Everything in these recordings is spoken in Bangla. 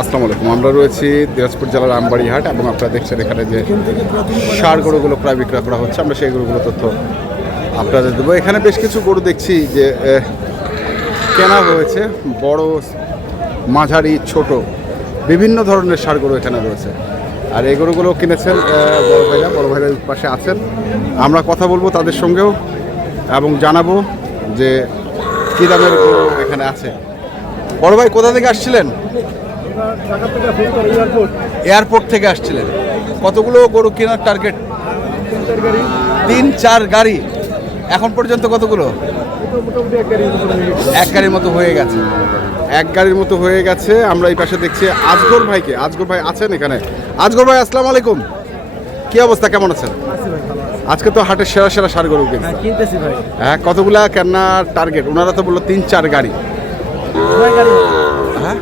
আসসালামু আলাইকুম। আমরা রয়েছি দিনাজপুর জেলার আমবাড়ি হাট এবং আপনারা দেখছেন এখানে যে ষাঁড় গরুগুলো প্রায় বিক্রয় করা হচ্ছে। আমরা সেই গরুগুলো তথ্য আপনাদের দেবো। এখানে বেশ কিছু গরু দেখছি যে কেনা হয়েছে, বড়, মাঝারি, ছোট বিভিন্ন ধরনের ষাঁড় গরু এখানে রয়েছে। আর এই গরুগুলো কিনেছেন বড় ভাইরা পাশে আছেন। আমরা কথা বলবো তাদের সঙ্গেও এবং জানাবো যে কী দামের গরু এখানে আছে। বড় ভাই কোথা থেকে আসছিলেন? এয়ারপোর্ট থেকে আসছিলেন। কতগুলো গরু কেনার টার্গেট? 3-4 গাড়ি। এখন পর্যন্ত কতগুলো? এক গাড়ির মতো হয়ে গেছে। এক গাড়ির মতো হয়ে গেছে। আমরা এই পাশে দেখছি আজগর ভাইকে। আজগর ভাই আছেন এখানে। আজগর ভাই আসসালামু আলাইকুম। কি অবস্থা, কেমন আছেন? আজকে তো হাটের সেরা সেরা ষাঁড় গরু কিনতেছি ভাই। হ্যাঁ, কতগুলা কেনার টার্গেট? ওনারা তো বললো 3-4 গাড়ি। হ্যাঁ,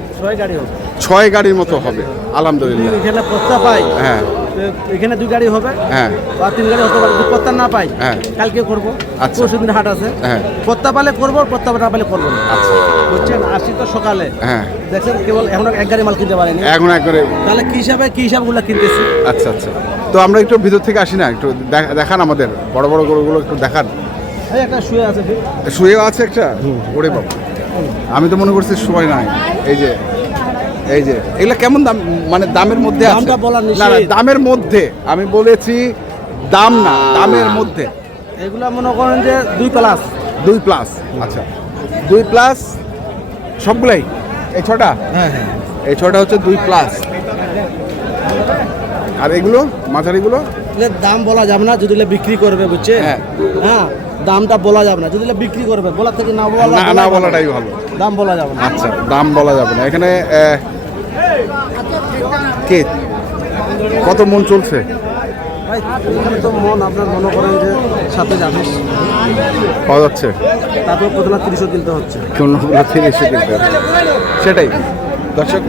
6 গাড়ির মতো হবে আলহামদুলিল্লাহ। এখানে পত্তা পাই, হ্যাঁ এখানে 2 গাড়ি হবে, হ্যাঁ, বা 3 গাড়ি হতে পারে। পত্তা না পাই, হ্যাঁ, কালকে করবো। আচ্ছা, পরশুদিন হাট আছে, হ্যাঁ, পত্তা পালে করবো, পত্তা না পালে করবো না। আচ্ছা, বুঝছেন? আসি তো সকালে, হ্যাঁ, দেখছেন কেবল এখন এক গাড়ি মাল কিনতে পারেনি। এখন এক গাড়ি। তাহলে কি হিসাবগুলো কিনতেছি। আচ্ছা আচ্ছা, তো আমরা একটু ভিতর থেকে আসি না, একটু দেখান আমাদের বড় বড় গরুগুলো একটু দেখান। এই একটা শুয়ে আছে, শুয়েও আছে একটা। ওরে বাবা, আমি তো মনে করছি সময় নাই। এই যে এগুলা কেমন দাম, মানে দামের মধ্যে আছে? দামটা বলার না না, দামের মধ্যে আমি বলেছি, দাম না, দামের মধ্যে। এগুলা মনে করেন যে 2 প্লাস। আচ্ছা, 2 প্লাস সবগুলাই? এই ছটা? হ্যাঁ হ্যাঁ, এই ছটা হচ্ছে 2 প্লাস। আর এগুলো মাঝারিগুলো দাম বলা যাবে না, যদি বিক্রি করবে, বুঝছে? হ্যাঁ হ্যাঁ, দামটা বলা যাবে না, যদি বিক্রি করবে। বলা থেকে না বলাটাই ভালো। দাম বলা যাবে না। আচ্ছা, দাম বলা যাবে না। এখানে কে কত মন চলছে? ভাই এখানে তো মন আপনার মনে করেন যে 27-28 পাওয়া যাচ্ছে। তারপর কোথাও 30ও কিনতে হচ্ছে, কোন 30 কিনতে হচ্ছে। সেটাই দর্শক,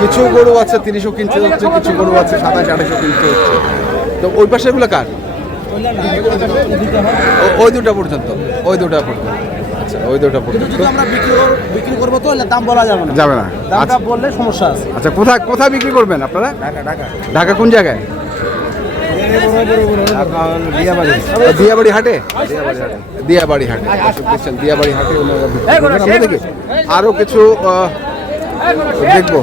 কিছু গরু আছে 30ও কিনতে হচ্ছে, কিছু গরু আছে 27-28ও কিনতে হচ্ছে। তো ওই পাশে এগুলো কার? ওই দুটা পর্যন্ত। আচ্ছা, ওই দুটা পর্যন্ত। যদি আমরা বিক্রি করবো তো দাম বলা যাবে না। দামটা বললে সমস্যা আছে। আচ্ছা, কোথায় বিক্রি করবেন আপনারা? ঢাকা কোন জায়গায়? দিয়াবাড়ি হাটে। দিয়াবাড়ি হাটে আমরা দেখি আরো কিছু দেখবো।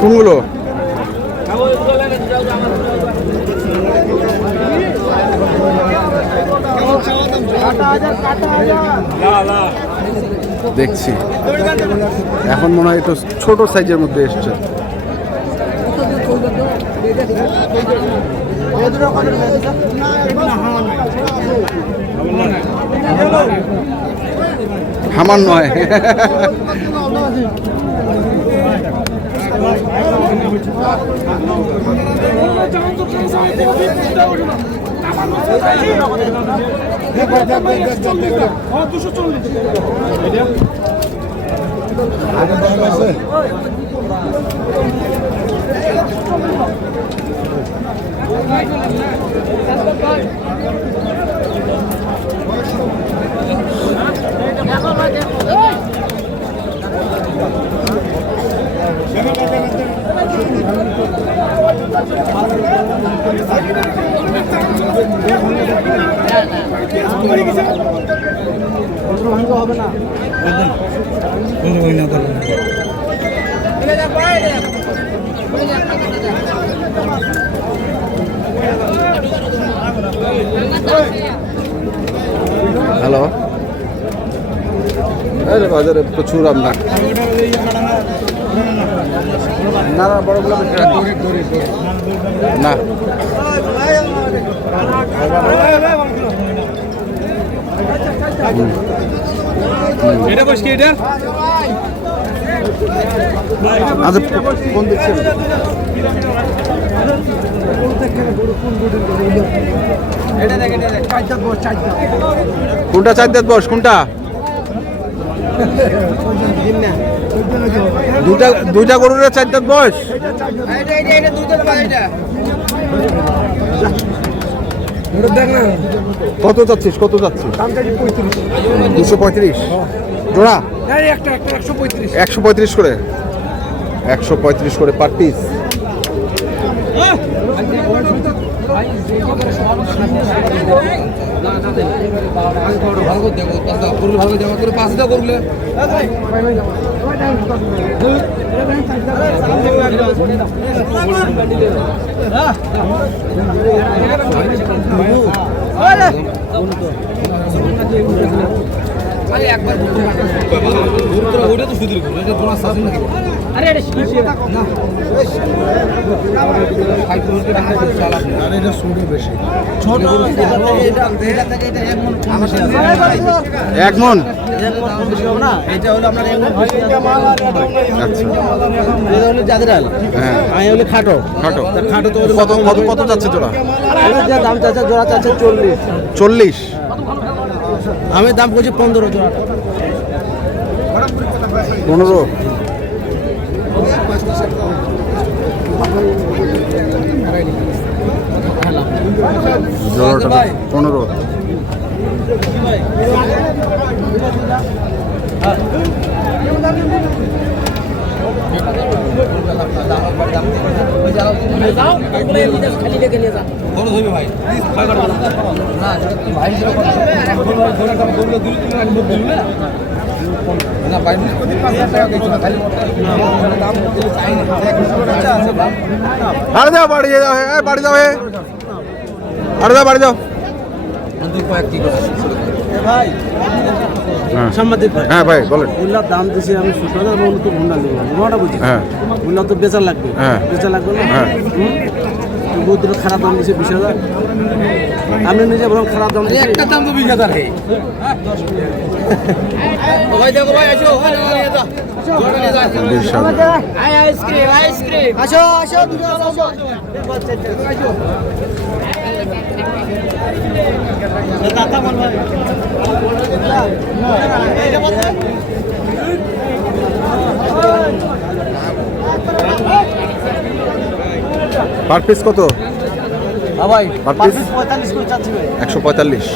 কোনগুলো? দেখছি এখন মনে হয় একটু ছোট সাইজের মধ্যে এসছে। হামান নয়। হবে না। হ্যালো, বাজারে প্রচুর আমদানি। না না, বড়গুলো না। এটা বস কি এটা? আচ্ছা, কোন দেখছেন? কোনটা 4 দাঁত বয়স? কোনটা দুইটা গরুর চারটার বয়স কত যাচ্ছিস 235 জোড়া 135 করে 135 করে পার পিস। এক মন না এটা হলো আপনার আমি হলো খাটো খাটো খাটো তো কত কত কত যাচ্ছে জোড়া? যা দাম চাচ্ছে জোড়া চাচ্ছে 40। আমি দাম করছি 15 জোড়া 15 জোড়াটা 15। আরে যাও বাড়ি যাও, বাড়ি যাও, আরে যাও বাড়ি যাও। ভাই সাংবাদিক ভাই, হ্যাঁ ভাই বলেন। উল্লার দাম দিয়েছি আমি 17,000 বলুন তো ভুন্ডা নেবো নটা বুঝি। হ্যাঁ উল্লা তো বেচা লাগবে, হ্যাঁ। বেচা লাগবে না। হ্যাঁ। বহুত দিন খারাপ দাম দিয়েছে 20,000। আমি নিজে বরং খারাপ দাম দিয়েছি। একটা দাম তো 20,000 ভাই দেখো ভাই আসো আইসক্রিম আসো আসো পার পিস কত? ভাই পার পিস 45 করে চাচ্ছি ভাই। 145।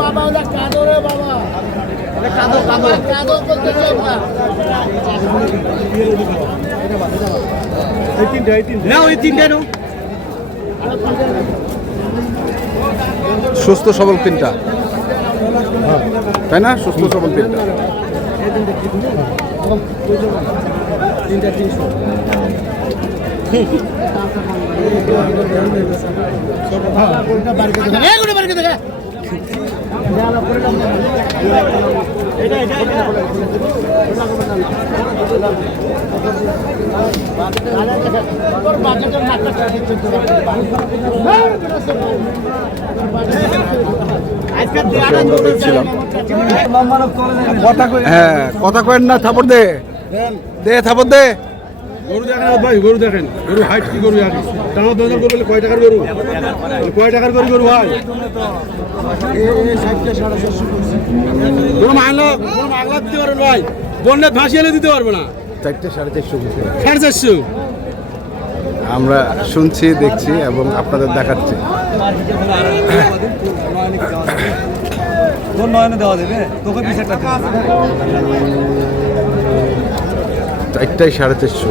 বাবা ওটা কাঁদো রে বাবা, কাঁদো কাঁদো কাঁদো বলতে চাই না। এই তিনটা ওই তিনটা নাও। সুস্থ সবল তিনটা, তাই না? সুস্থ সবল তিনটা। তিনটা 300। দেখছিলাম হ্যাঁ, কথা কয়েন না, থাপড় দে দে, থাপড় দে। গরু দেখেন ভাই, গরু দেখেন, গরু হাইট কি গরু আর টানা 2000 গরু বলে কয় টাকার গরু, কয় টাকার গরু গরু ভাই? কোনো মাগলা দিতে পারবেন ভাই, বন্যাত ভাসিয়ে দিতে পারবো না। 4টা 450 450 আমরা শুনছি, দেখছি এবং আপনাদের দেখাচ্ছি। তোর নয়নে দেওয়া দেবে, তোকে 20 টাকা 4টায় 450।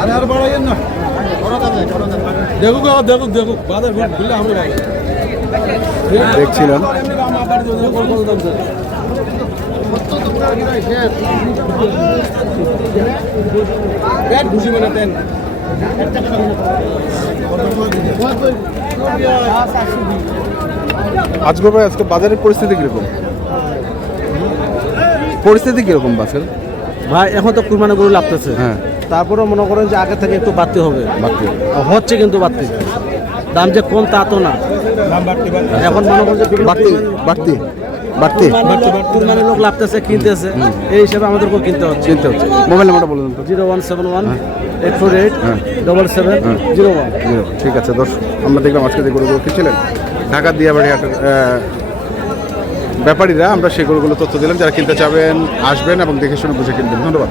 আরে আর বাড়াইয়েন না, দেখুক দেখুক দেখুক বাজার খুললে আমরা দেখছিলাম খুশি মানে দেন। আজকে ভাই, আজকে বাজারের পরিস্থিতি কিরকম? পরিস্থিতি কিরকম বাজার? ভাই এখন তো কুরবানি গরু লাগতেছে, হ্যাঁ, তারপরে মনে করেন যে আগে থেকে একটু বাড়তে হবে, বাড়তি হচ্ছে কিন্তু বাড়তি দাম যে কম তা তো না। এখন মনে করেন যে বাড়তি বাড়তি বাড়তি কুরবানি লোক লাগতেছে, কিনতেছে, এই হিসাবে আমাদেরকেও কিনতে হচ্ছে। চিনতে হচ্ছে। মোবাইল নাম্বারটা বলুন তো। 0171 848 হ্যাঁ। 7701। ঠিক আছে দর্শক, আমরা দেখলাম আজকে যে গরুগুলো কিনছিলেন ঢাকার দিয়াবাড়ি হাটের ব্যাপারীরা, আমরা সেই গরুগুলো তথ্য দিলাম। যারা কিনতে চাবেন আসবেন এবং দেখে শুনে বুঝে কিনবেন। ধন্যবাদ।